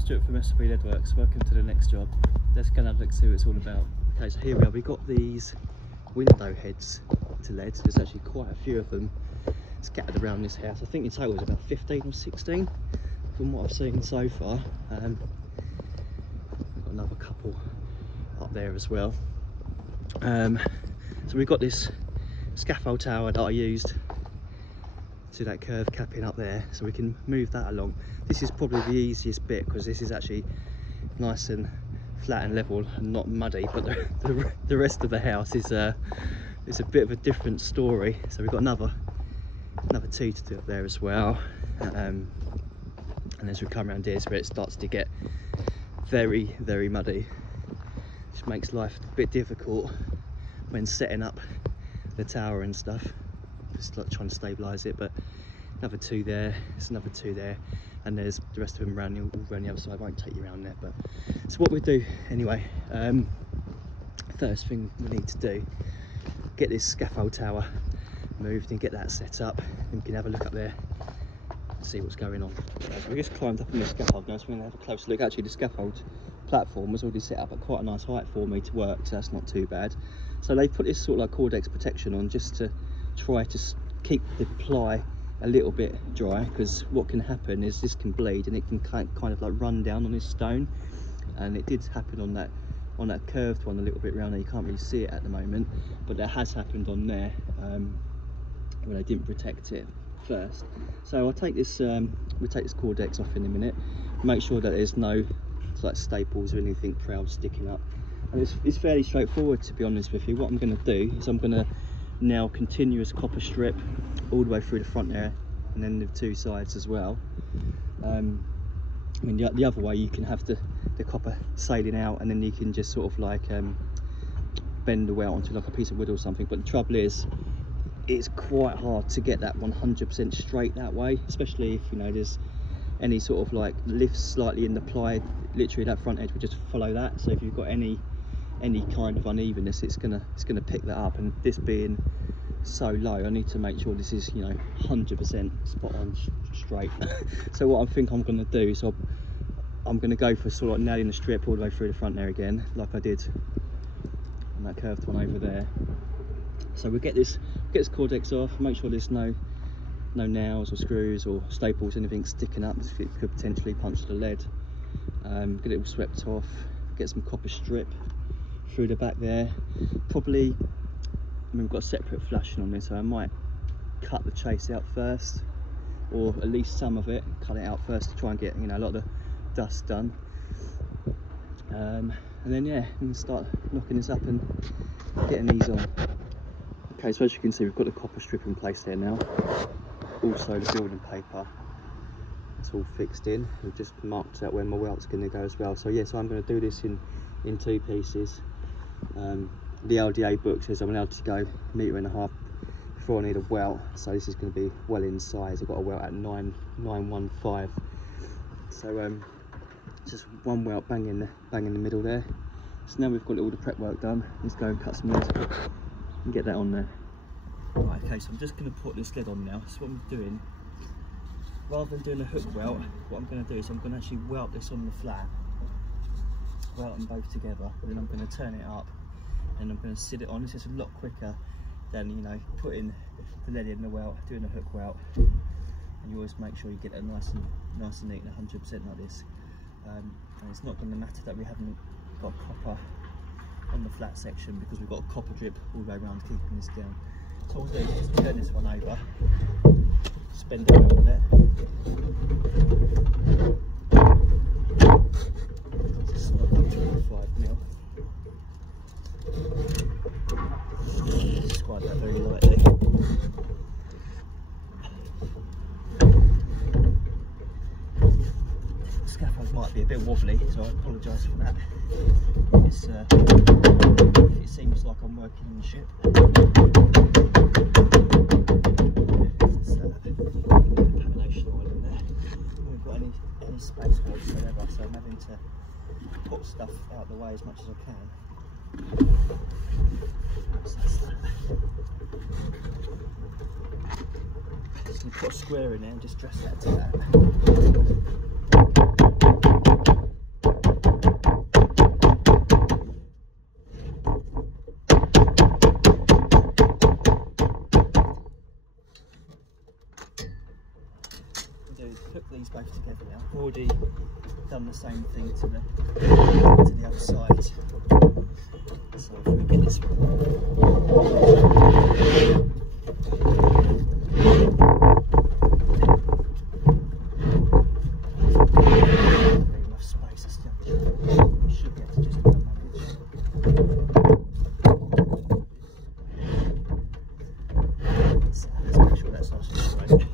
Stuart from SB Leadworks. Welcome to the next job. Let's go and have a look, see what it's all about. Okay, so here we are. We've got these window heads to lead. There's actually quite a few of them scattered around this house. I think in total it's about 15 or 16 from what I've seen so far. We've got another couple up there as well. So we've got this scaffold tower that I used to that curve capping up there, so we can move that along. This is probably the easiest bit because this is actually nice and flat and level and not muddy, but the rest of the house is it's a bit of a different story. So we've got another two to do up there as well, and as we come around here, it's where it starts to get very, very muddy, which makes life a bit difficult when setting up the tower and stuff. Just like trying to stabilise it. But another two there, there's another two there, and there's the rest of them around the other side. I won't take you around there, but so what we do anyway, first thing we need to do, get this scaffold tower moved and get that set up, and we can have a look up there and see what's going on. So we just climbed up on the scaffold now, so we're going to have a close look. Actually, the scaffold platform was already set up at quite a nice height for me to work, so that's not too bad. So they put this sort of like Cordex protection on just to try to keep the ply a little bit dry, because what can happen is this can bleed and it can kind of like run down on this stone, and it did happen on that curved one a little bit round there. You can't really see it at the moment, but that has happened on there when I didn't protect it first. So I'll take this we'll take this Cordex off in a minute, make sure that there's no like staples or anything proud sticking up, and it's fairly straightforward, to be honest with you. What I'm going to do is I'm going to now continuous copper strip all the way through the front there, and then the two sides as well. I mean the other way, you can have the copper sailing out, and then you can just sort of like bend the welt onto like a piece of wood or something. But the trouble is, it's quite hard to get that 100% straight that way, especially if, you know, there's any sort of like lifts slightly in the ply. Literally that front edge would just follow that, so if you've got any kind of unevenness, it's gonna pick that up. And this being so low, I need to make sure this is, you know, 100% spot on straight. So what I think I'm going to do is I'm going to go for sort of like nailing the strip all the way through the front there again, like I did on that curved one over there. So we get this Cordex off, make sure there's no nails or screws or staples, anything sticking up as if it could potentially punch the lead. Get it all swept off, get some copper strip through the back there. Probably, I mean, we've got a separate flashing on this, so I might cut the chase out first, or at least some of it, cut it out first to try and get, you know, a lot of the dust done. And then yeah, we can start knocking this up and getting these on. Okay, so as you can see, we've got the copper strip in place there now. Also the building paper, it's all fixed in. We've just marked out where my welt's going to go as well. So yeah, so I'm going to do this in two pieces. The LDA book says I'm allowed to go 1.5 meters before I need a welt, so this is going to be well in size. I've got a welt at 915, so just one welt bang in the middle there. So now we've got all the prep work done, let's go and cut some wood and get that on there. Right, okay, so I'm just going to put this lid on now. So what I'm doing, rather than doing a hook welt, what I'm going to do is I'm going to actually welt this on the flat, welt them both together, and then I'm going to turn it up and I'm going to sit it on. It's just a lot quicker than, you know, putting the lead in the welt, doing a hook welt. And you always make sure you get it nice and neat and 100% like this. And it's not going to matter that we haven't got copper on the flat section, because we've got a copper drip all the way around keeping this down. So all we'll do is just turn this one over, spend it a little bit. Just not up to 5 mil. Squad that very lightly. The scaffold might be a bit wobbly, so I apologise for that. It seems like I'm working on the ship. Contamination oil in there. I haven't got any space whatsoever, so I'm having to put stuff out of the way as much as I can. Just going to put a square in there and just dress that to that. I've already done the same thing to the other side. So if we get this one. Enough space, should be able to just manage. So let's make sure that's nice and straight.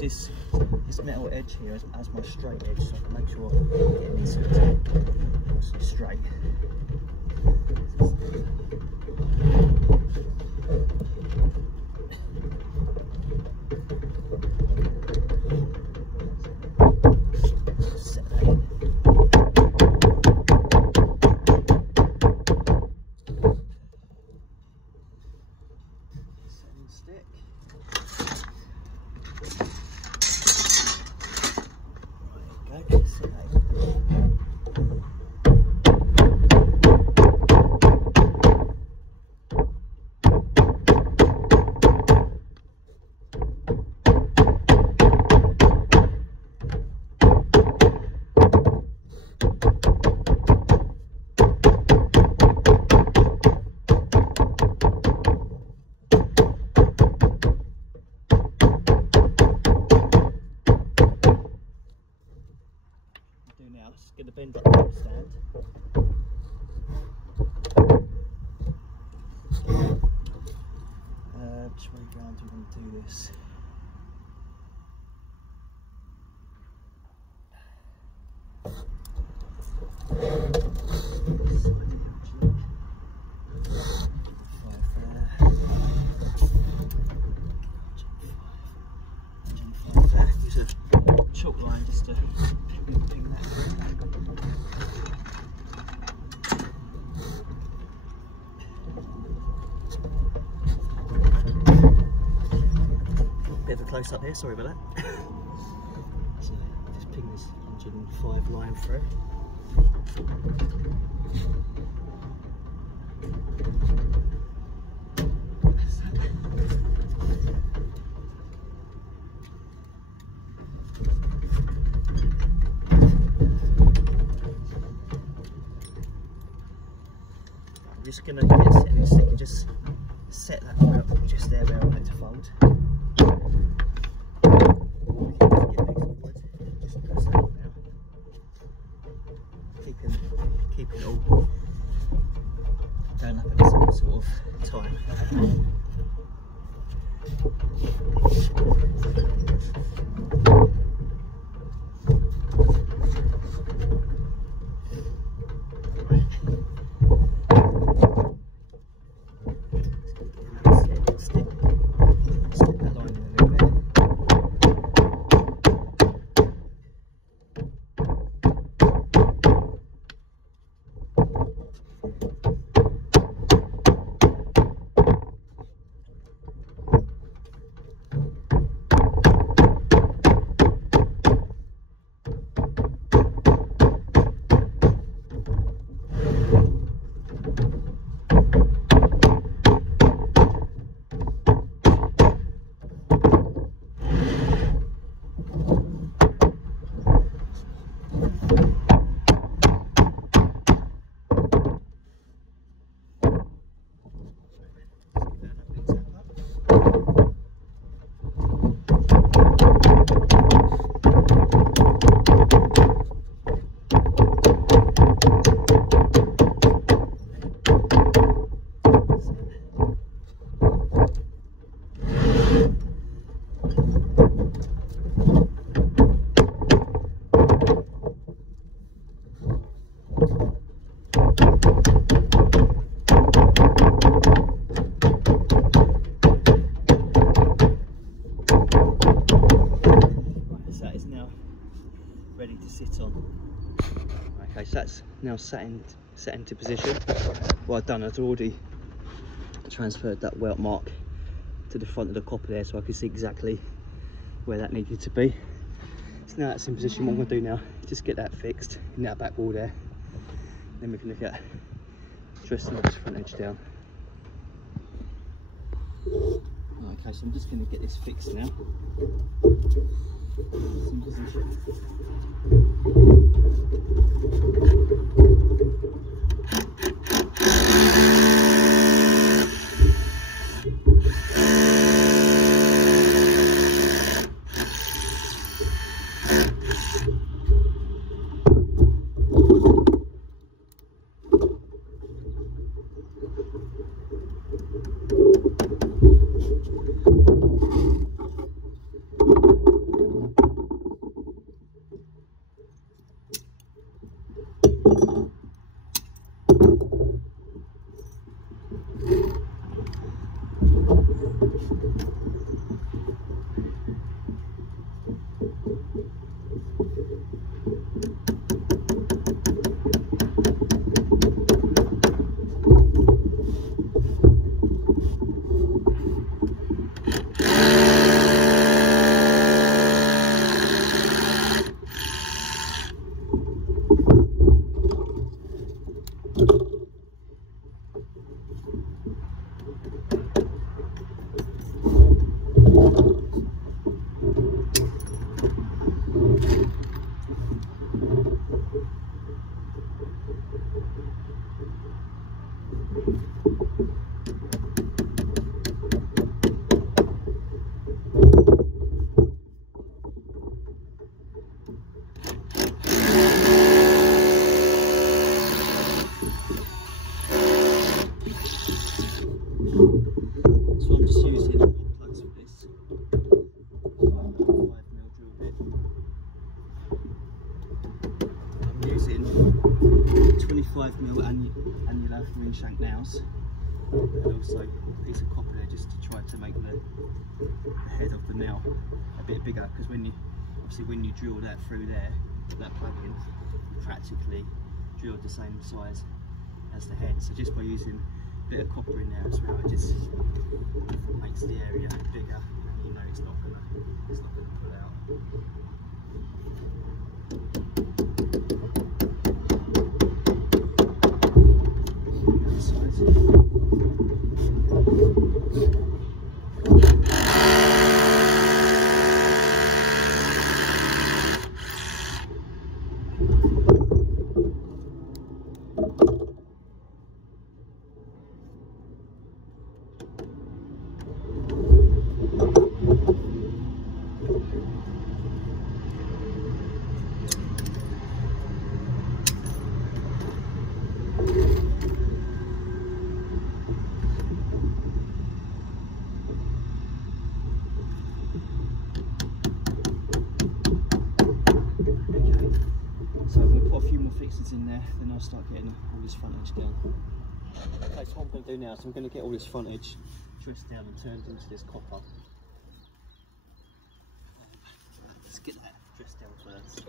This metal edge here as my straight edge, so I can make sure I'm getting this nice and straight. Set that in. Setting stick. Just get the bend up to the stand. Which way round do we want to do this? Use a chalk line just to ping that. Bit of a close up here, sorry about that. So just ping this 105 line through. I'm just going to get it set in a stick and just set that up just there where I want it to fold. Just press that now. Keep it all going up at the same sort of time. Ready to sit on. Okay, so that's now set into position. What I've done, I've already transferred that welt mark to the front of the copper there, so I could see exactly where that needed to be. So now that's in position. What I'm going to do now, just get that fixed in that back wall there. Then we can look at dressing this front edge down. Okay, so I'm just going to get this fixed now. It's in position. So I'm just using plugs for this 5mm drill bit. I'm using 25mm annular marine shank nails, and also a piece of copper there just to try to make the head of the nail a bit bigger, because when you drill that through there, that plug in, you practically drilled the same size as the head. So just by using a bit of copper in there as well, it just makes the area bigger, and you know it's not gonna pull out. In there, then I'll start getting all this front edge down. Okay, so what I'm going to do now is I'm going to get all this front edge dressed down and turned into this copper. Let's get that dressed down first.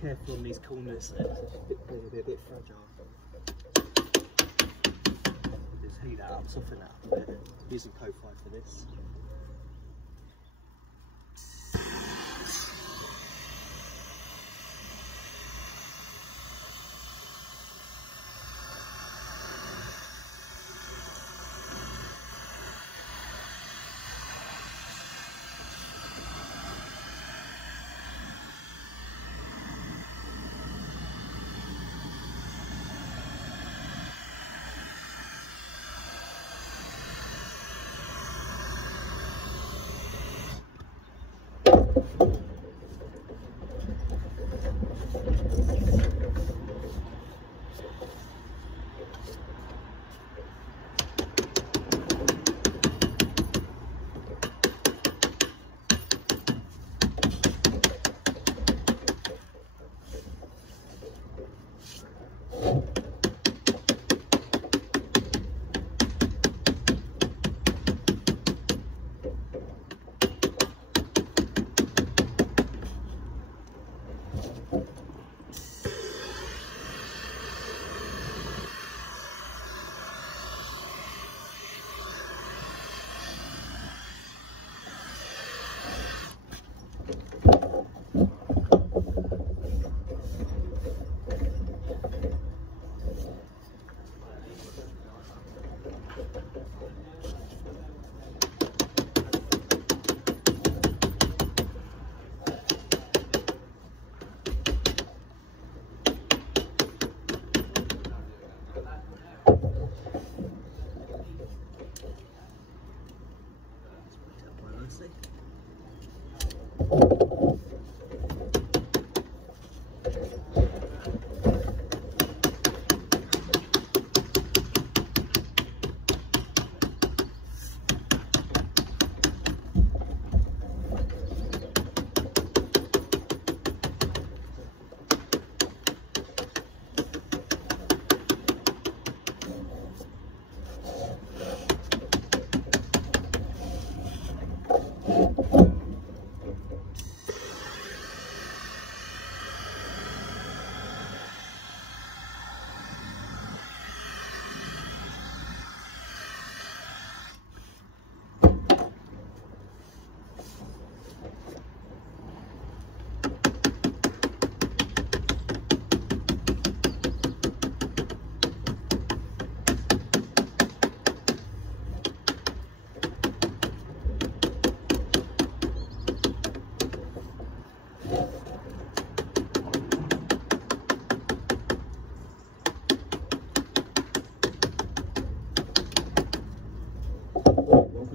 Careful on these corners, they'll be a bit fragile. Just heat that up, soften that up a bit. Using co-fi for this.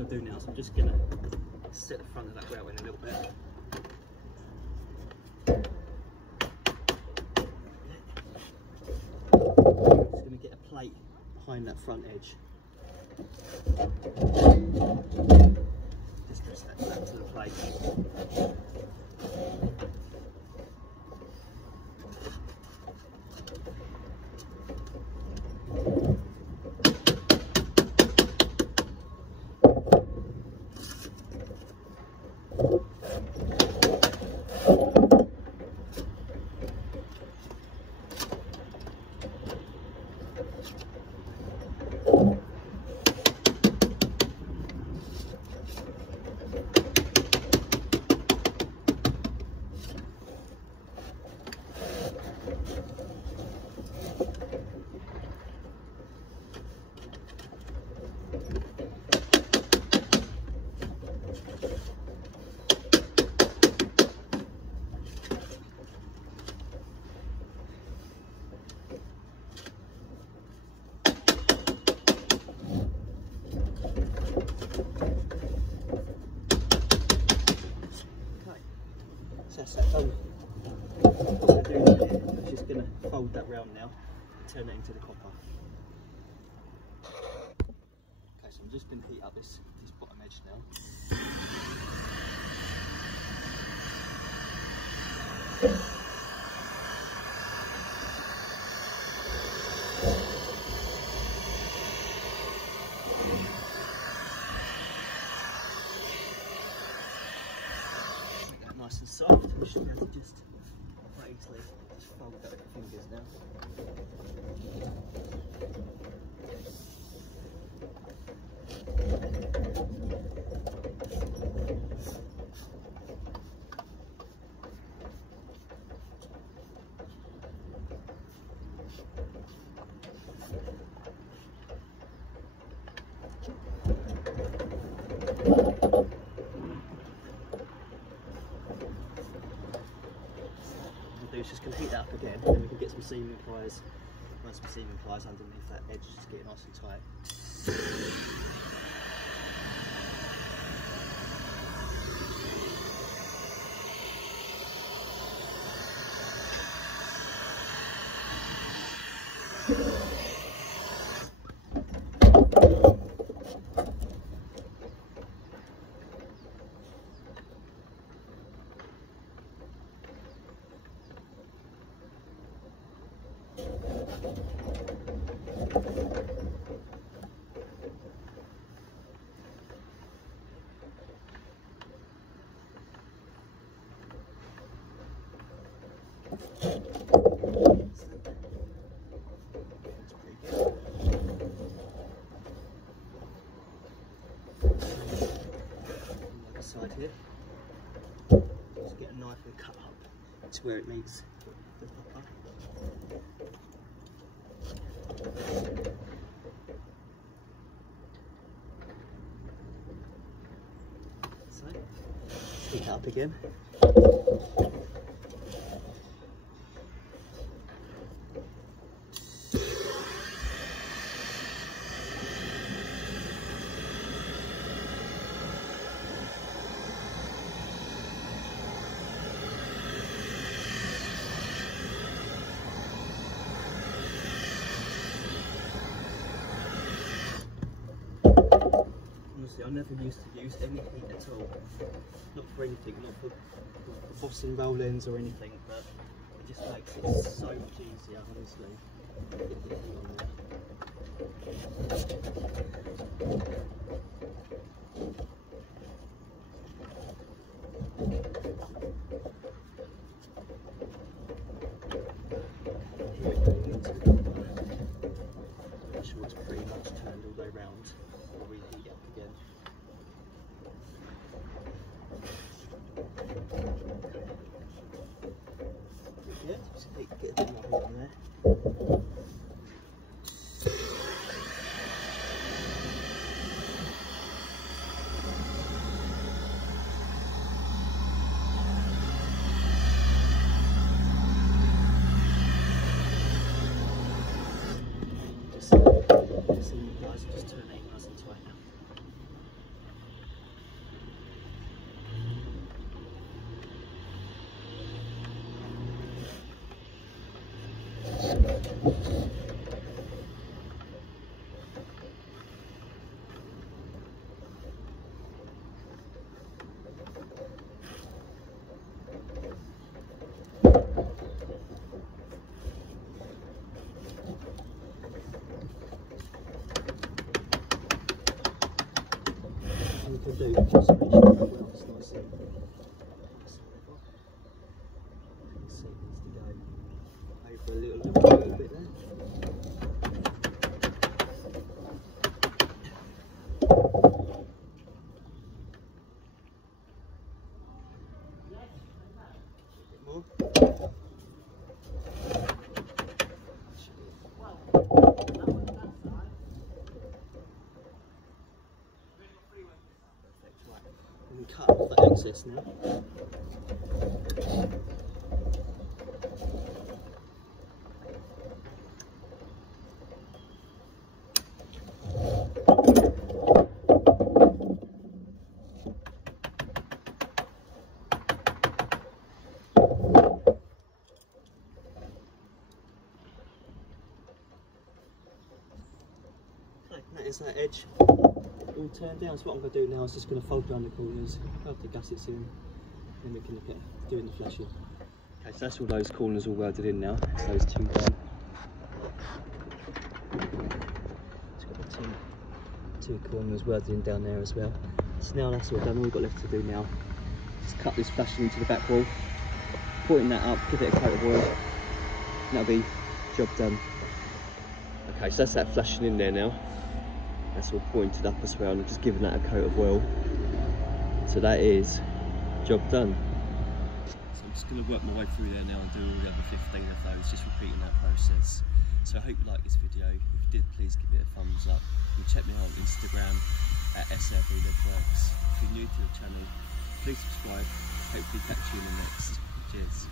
Do now, so I'm just going to set the front of that rail in a little bit. I'm just going to get a plate behind that front edge. Just press that back to the plate. That's that done. What I'm doing here, I'm just going to fold that round now and turn it into the copper. Okay, so I'm just going to heat up this bottom edge now. Nice and soft, we should be able to just quite easily just fold that with the fingers now. Is just going to heat that up again, and then we can get some seaming pliers, run some seaming pliers underneath that edge just to get it nice and tight. Side here. So to get a knife and cut up to where it meets the popper. So, pick it up again. Honestly, I never used to use any heat at all. Not for anything, not for bossing roll ends or anything, but it just makes it so much easier, honestly. Get the heat on there. Here we go into the copper. Make sure it's pretty much turned all the way round before we heat it up again. Yeah, just get a bit more heat on there. Just turn it nice and tight now. You can do just make sure that well it's nice and see it needs to go over a little bit there. A bit more. And cut off that excess now. Okay, that is that edge all turned down. So what I'm going to do now is just going to fold around the corners, rub the gussets in, then we can look at doing the flashing. Okay, so that's all those corners all welded in now. So those two down. It's got the two corners welded in down there as well. So now that's all done. All we've got left to do now is cut this flashing into the back wall, putting that up, give it a coat of oil, and that'll be job done. Okay, so that's that flashing in there now. That's all pointed up as well, and I'm just giving that a coat of oil. So that is job done. So I'm just going to work my way through there now and do all the other 15 of those, just repeating that process. So I hope you liked this video. If you did, please give it a thumbs up. You can check me out on Instagram at @SRBLedworks. If you're new to the channel, please subscribe. Hopefully catch you in the next. Cheers.